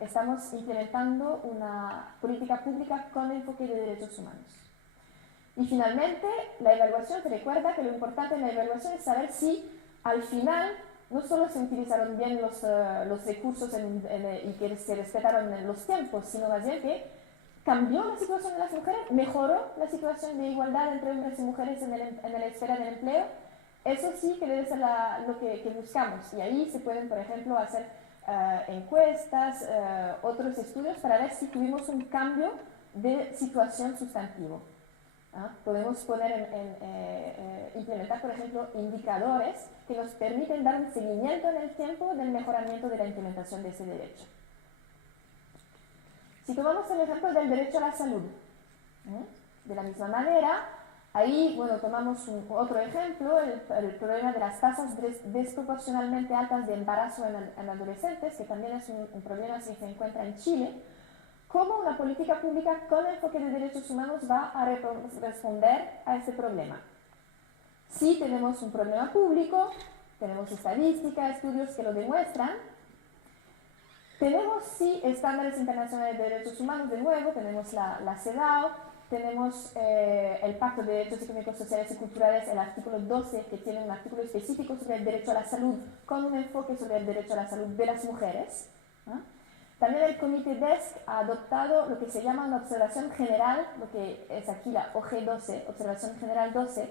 estamos implementando una política pública con enfoque de derechos humanos. Y finalmente, la evaluación te recuerda que lo importante en la evaluación es saber si al final no solo se utilizaron bien los recursos y que se respetaron en los tiempos, sino más bien que cambió la situación de las mujeres, mejoró la situación de igualdad entre hombres y mujeres en la esfera del empleo. Eso sí que debe ser lo que buscamos. Y ahí se pueden, por ejemplo, hacer encuestas, otros estudios para ver si tuvimos un cambio de situación sustantivo. Podemos implementar, por ejemplo, indicadores que nos permiten dar un seguimiento en el tiempo del mejoramiento de la implementación de ese derecho. Si tomamos el ejemplo del derecho a la salud, de la misma manera, ahí, bueno, tomamos otro ejemplo, el problema de las tasas desproporcionalmente altas de embarazo en adolescentes, que también es un problema que se encuentra en Chile. ¿Cómo una política pública con enfoque de derechos humanos va a responder a ese problema? Si tenemos un problema público, tenemos estadísticas, estudios que lo demuestran. Tenemos, sí, estándares internacionales de derechos humanos, de nuevo, tenemos la CEDAW, tenemos el Pacto de Derechos Económicos, Sociales y Culturales, el artículo 12, que tiene un artículo específico sobre el derecho a la salud, con un enfoque sobre el derecho a la salud de las mujeres. También el Comité DESC ha adoptado lo que se llama una observación general, lo que es aquí la OG12, Observación General 12.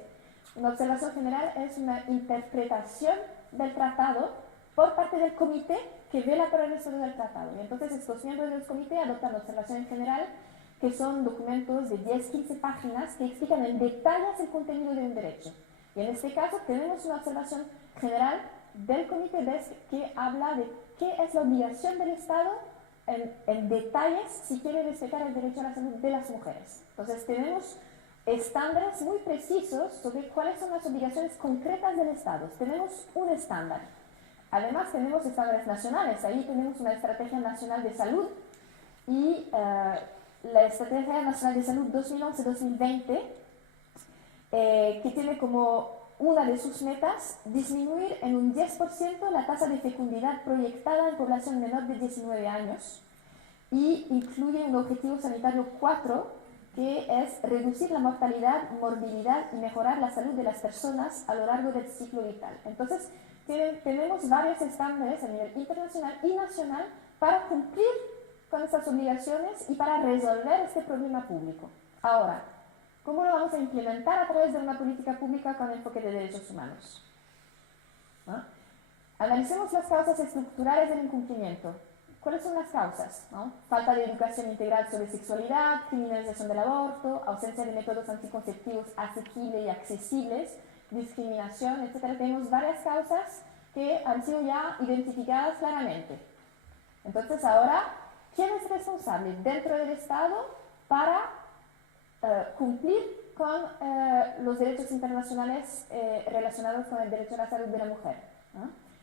Una observación general es una interpretación del tratado por parte del comité que vela por el desarrollo del tratado. Y entonces estos miembros del comité adoptan la observación general, que son documentos de 10-15 páginas que explican en detalles el contenido de un derecho. Y en este caso tenemos una observación general del Comité DESC que habla de qué es la obligación del Estado en detalles si quiere respetar el derecho a la salud de las mujeres. Entonces tenemos estándares muy precisos sobre cuáles son las obligaciones concretas del Estado. Tenemos un estándar. Además tenemos estándares nacionales. Ahí tenemos una Estrategia Nacional de Salud y la Estrategia Nacional de Salud 2011-2020 que tiene como una de sus metas disminuir en un 10% la tasa de fecundidad proyectada en población menor de 19 años y incluye un objetivo sanitario 4 que es reducir la mortalidad, morbilidad y mejorar la salud de las personas a lo largo del ciclo vital. Entonces, tenemos varios estándares a nivel internacional y nacional para cumplir con estas obligaciones y para resolver este problema público. Ahora, ¿cómo lo vamos a implementar a través de una política pública con enfoque de derechos humanos? Analicemos las causas estructurales del incumplimiento. ¿Cuáles son las causas? Falta de educación integral sobre sexualidad, criminalización del aborto, ausencia de métodos anticonceptivos asequibles y accesibles, discriminación, etc. Tenemos varias causas que han sido ya identificadas claramente. Entonces ahora, ¿quién es responsable dentro del Estado para cumplir con los derechos internacionales relacionados con el derecho a la salud de la mujer?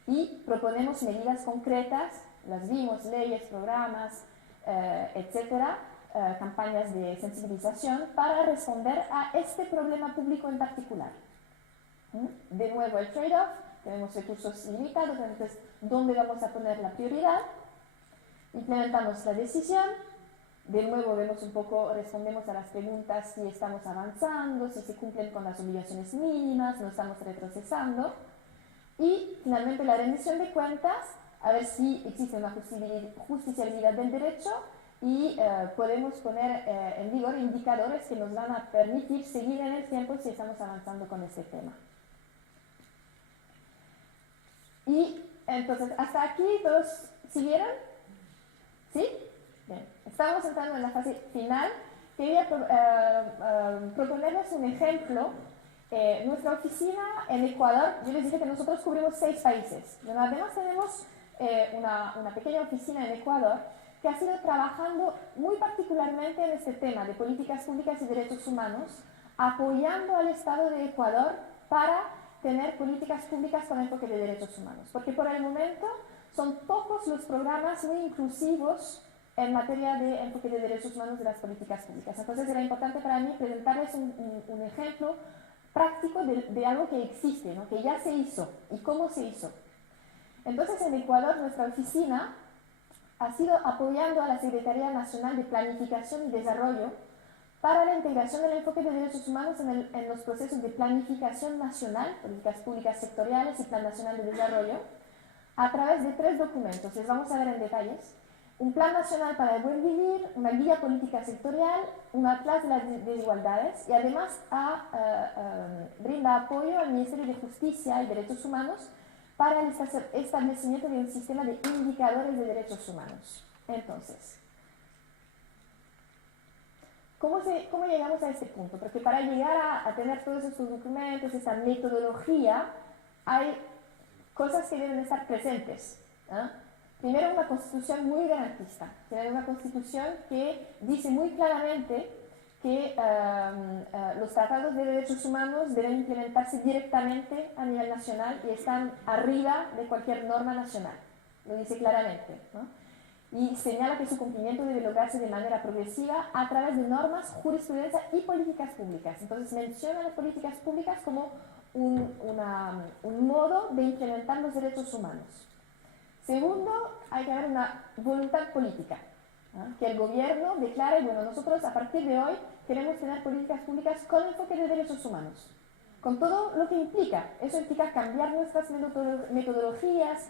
Y proponemos medidas concretas, las vimos, leyes, programas, etcétera, campañas de sensibilización para responder a este problema público en particular. De nuevo el trade-off, tenemos recursos limitados, entonces, ¿dónde vamos a poner la prioridad? Implementamos la decisión, de nuevo vemos un poco, respondemos a las preguntas si estamos avanzando, si se cumplen con las obligaciones mínimas, no estamos retrocesando. Y finalmente la rendición de cuentas, a ver si existe una justiciabilidad del derecho y podemos poner en vigor indicadores que nos van a permitir seguir en el tiempo si estamos avanzando con este tema. Y entonces, ¿hasta aquí todos siguieron? ¿Sí? Bien. Estamos entrando en la fase final. Quería proponerles un ejemplo. Nuestra oficina en Ecuador, yo les dije que nosotros cubrimos 6 países. Pero además tenemos una pequeña oficina en Ecuador que ha sido trabajando muy particularmente en este tema de políticas públicas y derechos humanos, apoyando al Estado de Ecuador para tener políticas públicas con enfoque de derechos humanos. Porque por el momento son pocos los programas muy inclusivos en materia de enfoque de derechos humanos de las políticas públicas. Entonces era importante para mí presentarles un ejemplo práctico de algo que existe, ¿no? Que ya se hizo y cómo se hizo. Entonces en Ecuador nuestra oficina ha sido apoyando a la Secretaría Nacional de Planificación y Desarrollo para la integración del enfoque de derechos humanos en los procesos de planificación nacional, políticas públicas sectoriales y Plan Nacional de Desarrollo, a través de 3 documentos. Les vamos a ver en detalles. Un Plan Nacional para el Buen Vivir, una guía política sectorial, un atlas de las desigualdades y además brinda apoyo al Ministerio de Justicia y Derechos Humanos para el establecimiento de un sistema de indicadores de derechos humanos. Entonces, ¿cómo llegamos a este punto? Porque para llegar a tener todos estos documentos, esta metodología, hay cosas que deben estar presentes, ¿eh? Primero, una constitución muy garantista, tener una constitución que dice muy claramente que los tratados de derechos humanos deben implementarse directamente a nivel nacional y están arriba de cualquier norma nacional. Lo dice claramente, ¿no? Y señala que su cumplimiento debe lograrse de manera progresiva a través de normas, jurisprudencia y políticas públicas. Entonces menciona las políticas públicas como un modo de implementar los derechos humanos. Segundo, hay que haber una voluntad política, ¿no? Que el gobierno declare, bueno, nosotros a partir de hoy queremos tener políticas públicas con enfoque de derechos humanos, con todo lo que implica. Eso implica cambiar nuestras metodologías,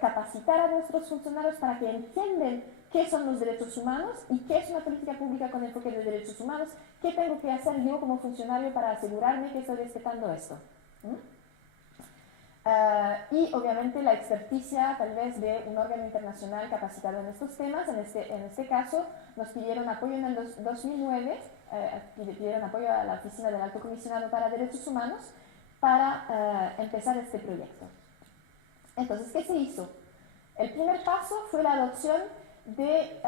capacitar a nuestros funcionarios para que entiendan qué son los derechos humanos y qué es una política pública con enfoque de derechos humanos, qué tengo que hacer yo como funcionario para asegurarme que estoy respetando esto. Y obviamente la experticia tal vez de un órgano internacional capacitado en estos temas. En este caso nos pidieron apoyo en el 2009, pidieron apoyo a la Oficina del Alto Comisionado para Derechos Humanos para empezar este proyecto. Entonces, ¿qué se hizo? El primer paso fue la adopción de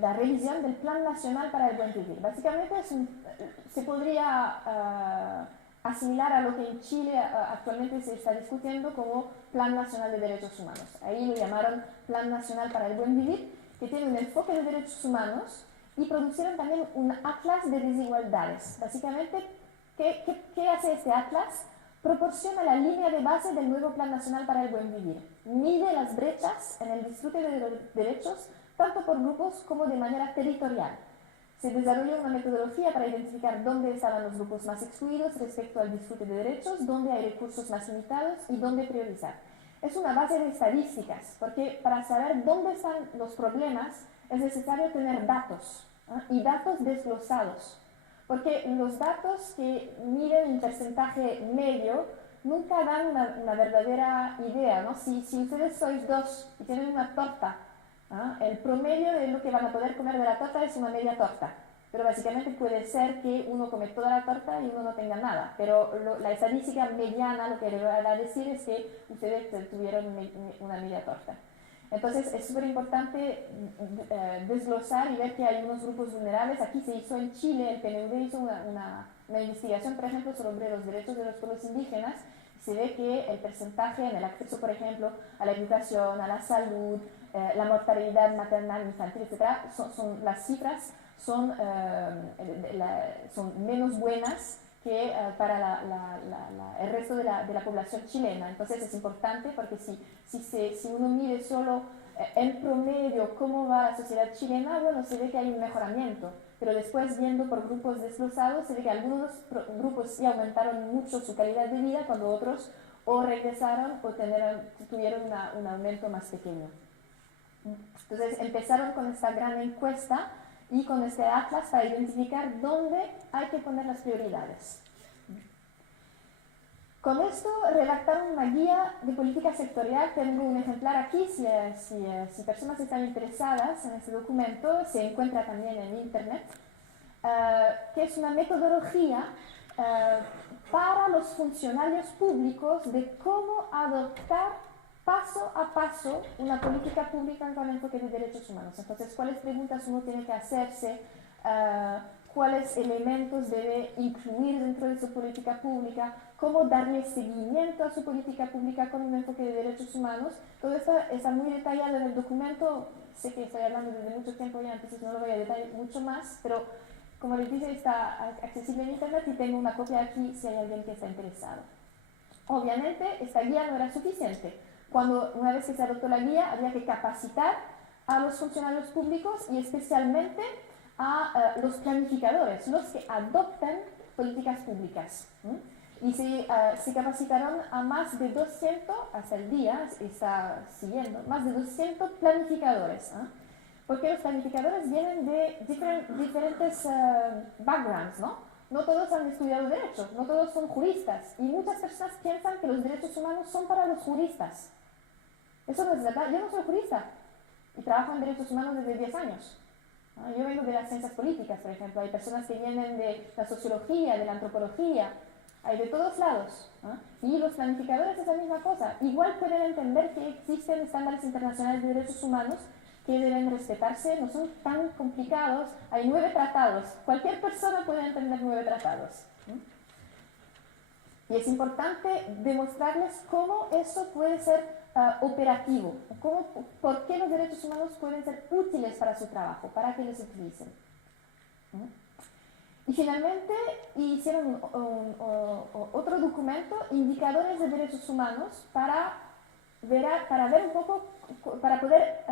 la revisión del Plan Nacional para el Buen Vivir. Básicamente se podría asimilar a lo que en Chile actualmente se está discutiendo como Plan Nacional de Derechos Humanos. Ahí lo llamaron Plan Nacional para el Buen Vivir, que tiene un enfoque de derechos humanos, y producieron también un atlas de desigualdades. Básicamente, ¿qué hace este atlas? Proporciona la línea de base del nuevo Plan Nacional para el Buen Vivir. Mide las brechas en el disfrute de los derechos, tanto por grupos como de manera territorial. Se desarrolló una metodología para identificar dónde estaban los grupos más excluidos respecto al disfrute de derechos, dónde hay recursos más limitados y dónde priorizar. Es una base de estadísticas, porque para saber dónde están los problemas es necesario tener datos, ¿no? Y datos desglosados, porque los datos que miden un porcentaje medio nunca dan una verdadera idea, ¿no? Si ustedes sois 2 y tienen una torta, el promedio de lo que van a poder comer de la torta es una media torta, pero básicamente puede ser que uno come toda la torta y uno no tenga nada, pero la estadística mediana lo que le va a decir es que ustedes tuvieron una media torta. Entonces es súper importante desglosar y ver que hay unos grupos vulnerables. Aquí se hizo en Chile, el PNUD hizo una investigación, por ejemplo, sobre los derechos de los pueblos indígenas. Se ve que el porcentaje en el acceso, por ejemplo, a la educación, a la salud, la mortalidad maternal, infantil, etc., las cifras son menos buenas que para el resto de la población chilena. Entonces es importante porque si uno mide solo en promedio cómo va la sociedad chilena, bueno, se ve que hay un mejoramiento, pero después viendo por grupos desglosados se ve que algunos grupos sí aumentaron mucho su calidad de vida cuando otros o regresaron o tuvieron un aumento más pequeño. Entonces empezaron con esta gran encuesta y con este atlas para identificar dónde hay que poner las prioridades. Con esto redactaron una guía de política sectorial. Tengo un ejemplar aquí, si personas están interesadas en este documento, se encuentra también en internet, que es una metodología para los funcionarios públicos de cómo adoptar paso a paso una política pública con enfoque de derechos humanos. Entonces, ¿cuáles preguntas uno tiene que hacerse? ¿Cuáles elementos debe incluir dentro de su política pública? ¿Cómo darle seguimiento a su política pública con un enfoque de derechos humanos? Todo esto está muy detallado en el documento. Sé que estoy hablando desde mucho tiempo ya, entonces no lo voy a detallar mucho más, pero como les dije, está accesible en internet y tengo una copia aquí si hay alguien que está interesado. Obviamente, esta guía no era suficiente. Una vez que se adoptó la guía, había que capacitar a los funcionarios públicos y especialmente a los planificadores, los que adoptan políticas públicas. Y se capacitaron a más de 200, hasta el día está siguiendo, más de 200 planificadores. Porque los planificadores vienen de diferentes backgrounds, ¿no? No todos han estudiado derecho, no todos son juristas. Y muchas personas piensan que los derechos humanos son para los juristas. Eso no es verdad. Yo no soy jurista y trabajo en derechos humanos desde 10 años. Yo vengo de las ciencias políticas, por ejemplo. Hay personas que vienen de la sociología, de la antropología. Hay de todos lados. Y los planificadores es la misma cosa. Igual pueden entender que existen estándares internacionales de derechos humanos que deben respetarse, no son tan complicados. Hay 9 tratados. Cualquier persona puede entender 9 tratados. Y es importante demostrarles cómo eso puede ser operativo, por qué los derechos humanos pueden ser útiles para su trabajo, para que los utilicen. Y finalmente hicieron otro documento, indicadores de derechos humanos, para ver un poco, para poder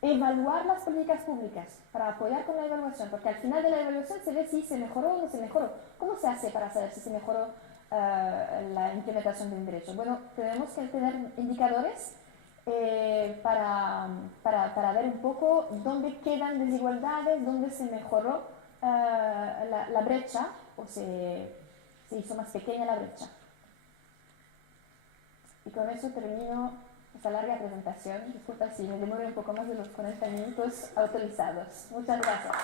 evaluar las políticas públicas, para apoyar con la evaluación, porque al final de la evaluación se ve si se mejoró o no se mejoró. ¿Cómo se hace para saber si se mejoró la implementación de un derecho? Bueno, tenemos que tener indicadores para ver un poco dónde quedan desigualdades, dónde se mejoró la brecha o se hizo más pequeña la brecha. Y con eso termino esta larga presentación. Disculpa si me demoré un poco más de los 40 minutos autorizados. Muchas gracias.